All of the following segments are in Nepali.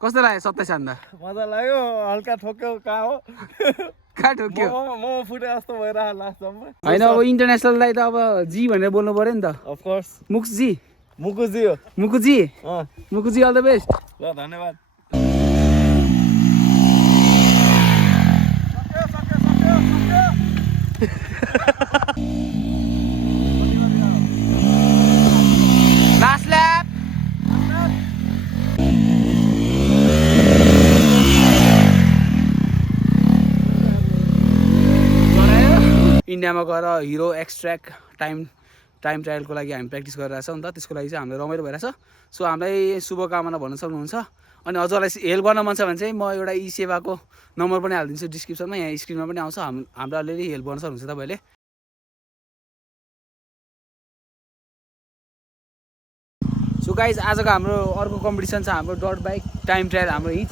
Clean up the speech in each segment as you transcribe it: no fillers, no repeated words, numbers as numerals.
कस्तो लाग्यो 27 हान्दा मजा लाग्यो हल्का ठोक्यो कहाँ हो कहाँ ठोक्यो मोमो फुटे जस्तो भइरह लास्टसम्म हैन अब इन्टरनेसनललाई त अब जी भनेर बोल्नु पर्यो नि त अफ कोर्स मुक्जी मुकुजी हो मुकुजी मुकुजी अल द बेस्ट ल धन्यवाद लास्ट ल्याप इन्डियामा गएर हिरो एक्सट्र्याक्ट टाइम ट्रायलको लागि हामी प्र्याक्टिस गरिरहेछौँ नि त त्यसको लागि चाहिँ हामीलाई रमाइलो भइरहेछ सो हामीलाई शुभकामना भन्न सक्नुहुन्छ अनि हजुरलाई हेल्प गर्न मन छ भने चाहिँ म एउटा ई सेवाको नम्बर पनि हालिदिन्छु डिस्क्रिप्सनमा यहाँ स्क्रिनमा पनि आउँछ हाम्रो अलिअलि हेल्प गर्न सक्नुहुन्छ तपाईँले सो गाइज आजको हाम्रो अर्को कम्पिटिसन छ हाम्रो डट बाइक टाइम ट्रायल हाम्रो यही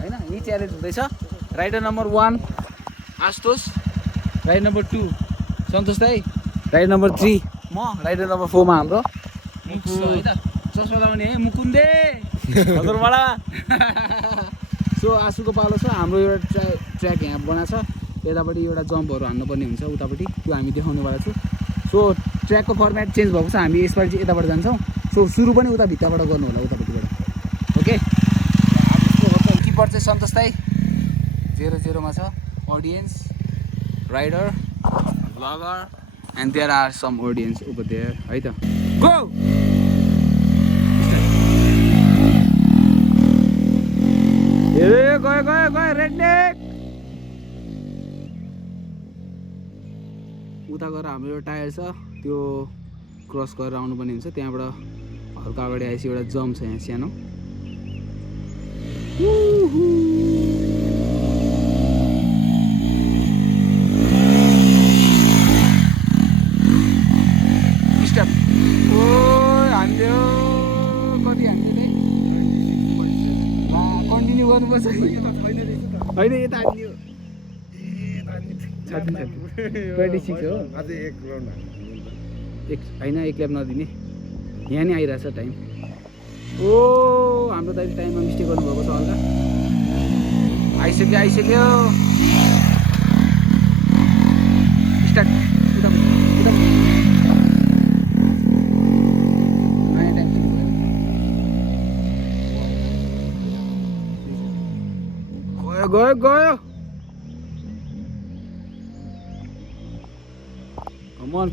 होइन यही च्यालेन्ज हुँदैछ rider number 1 Ashutosh rider number 2 Santosh दाई राइडर नम्बर 3 म राइडर नम्बर 4 मा हाम्रो चस्मा लगाउने है मुकुन्दे हजुरबाट सो आशुको पालो छ हाम्रो एउटा ट्र्याक यहाँ बनाएको छ यतापट्टि एउटा जम्पहरू हान्नुपर्ने हुन्छ उतापट्टि त्यो हामी देखाउनेवाला छु सो ट्र्याकको फर्मेट चेन्ज भएको छ हामी यसपालि चाहिँ यताबाट जान्छौँ सो सुरु पनि उता भित्रबाट गर्नु होला उतापट्टिबाट ओके किपर चाहिँ सन्तोष दाई 0-0 मा छ audience rider blogger and there are some audience over there है त गो ए गयो रेडनेक उता गएर हाम्रो एउटा टायर छ त्यो क्रस गरेर आउनुपर्ने हुन्छ त्यहाँबाट हल्का अगाडि आएपछि एउटा जम्प छ यहाँ सानो होइन यता हान्यो 26 हो अझै एक राउन्ड होइन एक ल्याप नदिने यहाँ नि आइरहेछ टाइम ओ हाम्रो दाइले टाइममा मिस्टेक गर्नुभएको छ हल्का आइसक्यो स्टार्ट उता नयाँ टाइम गयो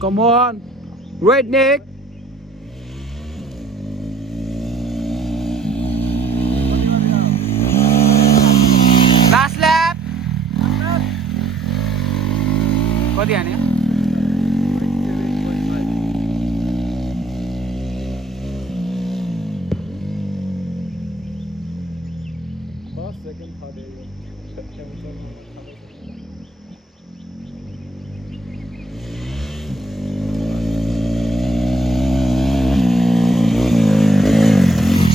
come on redneck last lap कति हान्यो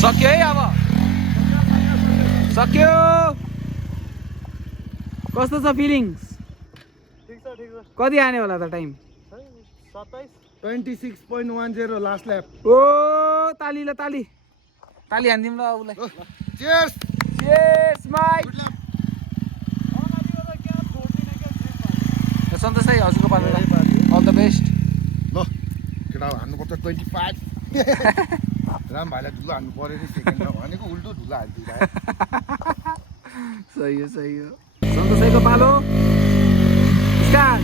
सक्यो है अब सक्यो कस्तो छ फिलिङ्स कति हान्यो होला त टाइम 26.10 लास्ट ल्याप ओ ताली ल ताली हान्दिउँ ल उसलाई चीयर्स माइक सन्तोष दाइ हजुरको पालो अल द बेस्ट ल केटा हान्नुपर्छ 25 राम भाइलाई धुलो हान्नु पर्यो नि सेकेन्डमा भनेको उल्टो धुलो हालिदिँदा सही हो सन्तोष दाइको पालो स्टार्ट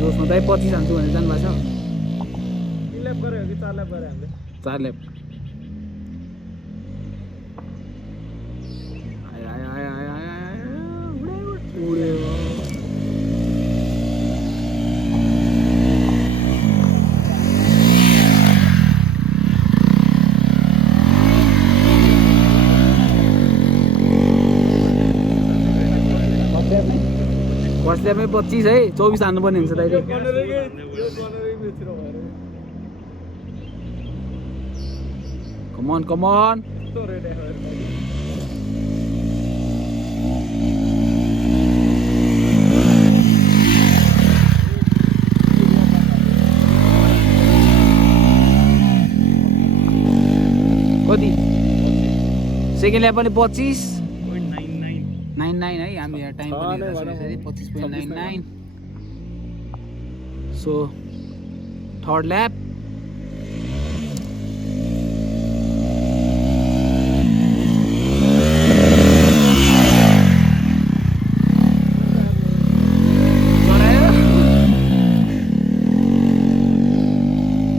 जोसमा दाइ 25 हान्छु भनेर जानुभएको छ 3 ल्याप गऱ्यो कि 4 ल्याप गऱ्यो हामीले 4 ल्याप फर्स्ट ल्यापमै 25 है 24 हान्नुपर्ने हुन्छ दाइले कम अन कति सेकेन्ड ल्याप पनि 25.99 है हामी यहाँ टाइम पनि 25.99 सो थर्ड ल्याप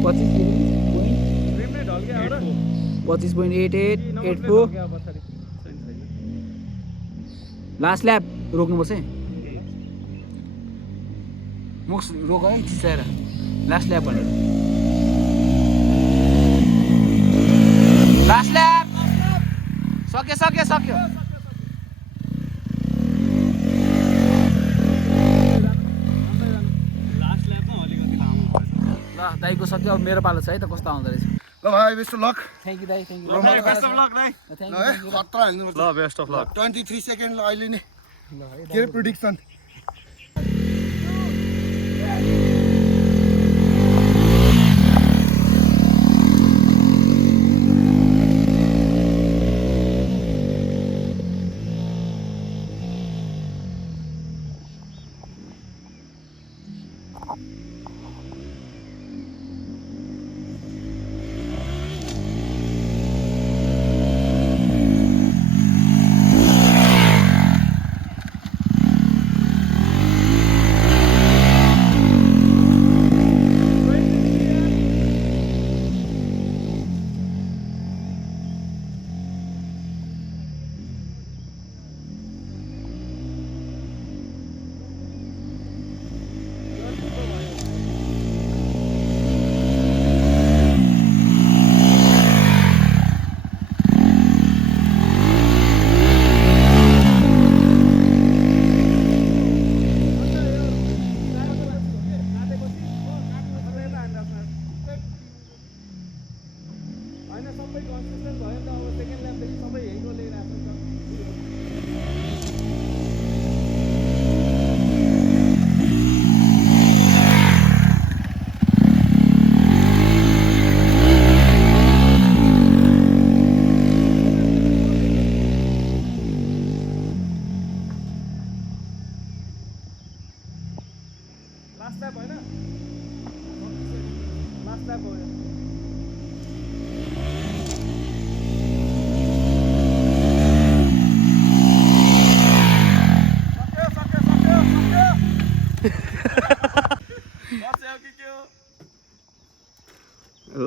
पच्चीस 25.8884 लास्ट ल्याप रोक्नुपर्छ है मुख रोक है चिसाएर लास्ट ल्याप भनेर लास्ट ल्याप सक्यो ल दाइको सक्यो अब मेरो पालो छ है त कस्तो आउँदो रहेछ ल भाइ best of luck thank you दाइ thank you best of luck दाइ खतरा हाल्नु ल बेस्ट अफ लक 23 सेकेन्ड ल अहिले नै के प्रेडिक्सन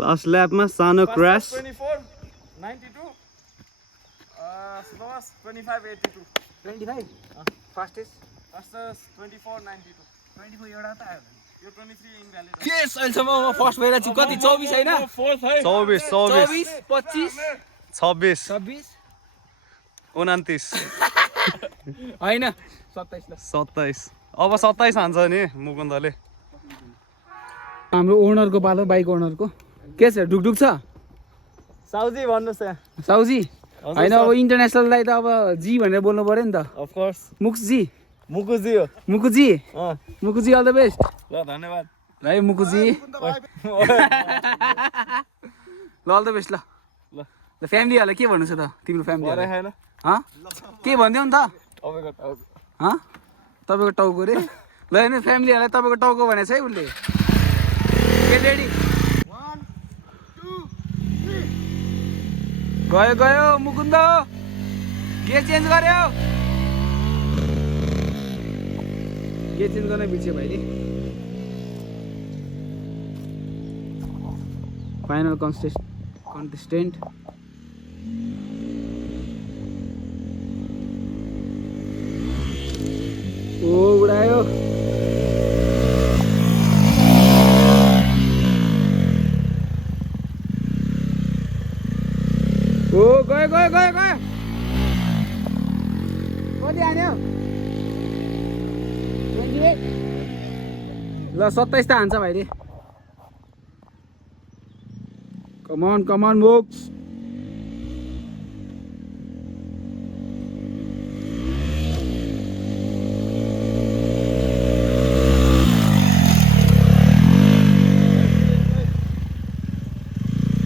लास्ट ल्यापमा सानो क्रास 24.92 slowest 25.82 25 फास्टेस्ट 24.92 24 एउटा त आयो यो 23 इन्भ्यालिड के अहिलेसम्म म फर्स्ट भइरहेको छु कति 24 हैन 4th है 24 25 26 26 29 हैन 27 ल 27 अब 27 हान्छ नि मुकुन्दले हाम्रो ओनरको पालो बाइक ओनरको के छ ढुकढुक छ साउजी भन्नुस् यहाँ साउजी हैन अब इन्टरनेसनललाई त अब जी भनेर बोल्नु पर्यो नि त अफ कोर्स मुक्सजी मुकुजी हो मुकुजी अँ मुकुजी अल द बेस्ट ल धन्यवाद है मुकुजी ल अल द बेस्ट ल ल ल फ्यामिलीहरुलाई के भन्नु छ त तिम्रो अरे फ्यामिलीहरुलाई हैन ह के भन्दियौ नि त तपाईँको टाउको ह तपाईको टाउको रे ल हैन फ्यामिलीहरुलाई तपाईको टाउको भनेछ है उले गेट रेडी 1 2 3 गयो मुकुन्द गियर चेन्ज गर्यो गियर चेन्ज गर्न बिर्स्यो भाइले फाइनल कन्टेस्टेन्ट ओ उडायो ओ गयो गयो गयो गयो कति हान्यो 28 ल 27 त हान्छ भाइले कम अन बुक्स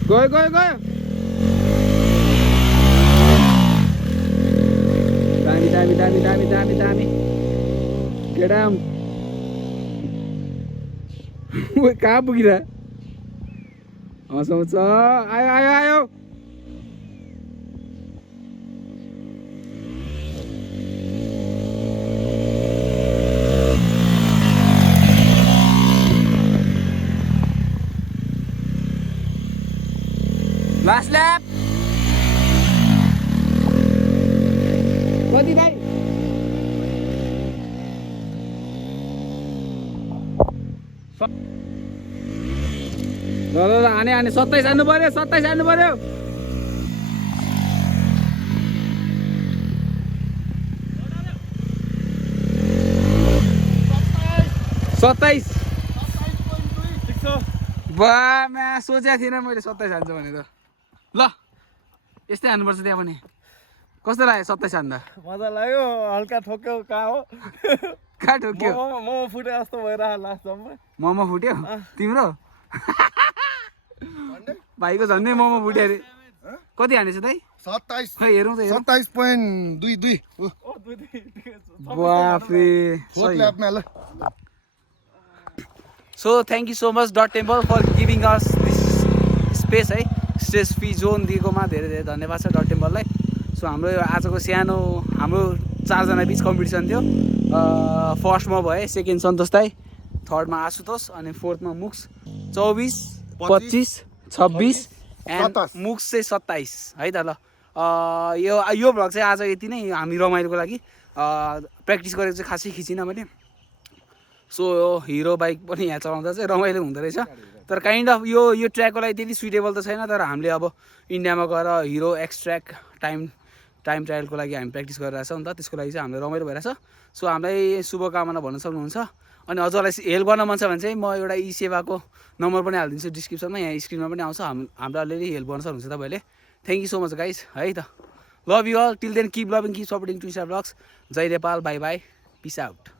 गयो गयो गयो दामी दामी दामी दामी केटा कहाँ पुगिरह हँसाउँछ आयो आयो आयो लास्ट ल्याप कति भाइ ल ल ल हाने हाने 27 हान्नु पर्यो 27 हान्नु पर्यो 27 बा म्या सोचेको थिइनँ मैले 27 हान्छु भने त ल यस्तै हान्नुपर्छ त्यहाँ पनि कस्तो लाग्यो 27 हान्दा मजा लाग्यो हल्का ठोक्यो कहाँ हो कहाँ ठोक्यो मोमो फुटे जस्तो भइरहेको लास्टसम्म मोमो फुट्यो तिम्रो भाइको झन्डै मोमो फुट्यो अरे कति हानेछ दाइ 27 खै हेरौँ त हेरौँ 27.22 बाफ्रे फोर्थ ल्यापमा ल so thank you so much dot temple for giving us this space है स्टेज फ्री जोन दिएकोमा धेरै धेरै धन्यवाद छ डट टेम्पललाई सो हाम्रो आजको सानो हाम्रो 4 जना बिच कम्पिटिसन थियो फर्स्टमा भए सेकेन्ड सन्तोष दाइ थर्डमा आशुतोष अनि फोर्थमा मुक्स 24 25 26 एन्ड मुक्स चाहिँ 27 है त ल यो भ्लग चाहिँ आज यति नै हामी रमाइलोको लागि प्र्याक्टिस गरेको चाहिँ खासै खिचिनँ मैले सो हिरो बाइक पनि यहाँ चलाउँदा चाहिँ रमाइलो हुँदो रहेछ तर काइन्ड अफ यो ट्र्याकको लागि त्यति सुइटेबल त छैन तर हामीले अब इन्डियामा गएर हिरो एक्स ट्र्याक टाइम ट्रायलको लागि हामी प्र्याक्टिस गरिरहेछौँ नि त त्यसको लागि चाहिँ हामीलाई रमाइलो भइरहेछ सो हामीलाई शुभकामना भन्न सक्नुहुन्छ अनि अझलाई हेल्प गर्न मन छ भने चाहिँ म एउटा ई सेवाको नम्बर पनि हालिदिन्छु डिस्क्रिप्सनमा यहाँ स्क्रिनमा पनि आउँछ हाम्रो अलिअलि हेल्प गर्न सक्नुहुन्छ तपाईँले thank you so much guys है त love you all till then keep loving keep supporting to star blogs जय Nepal bye bye peace out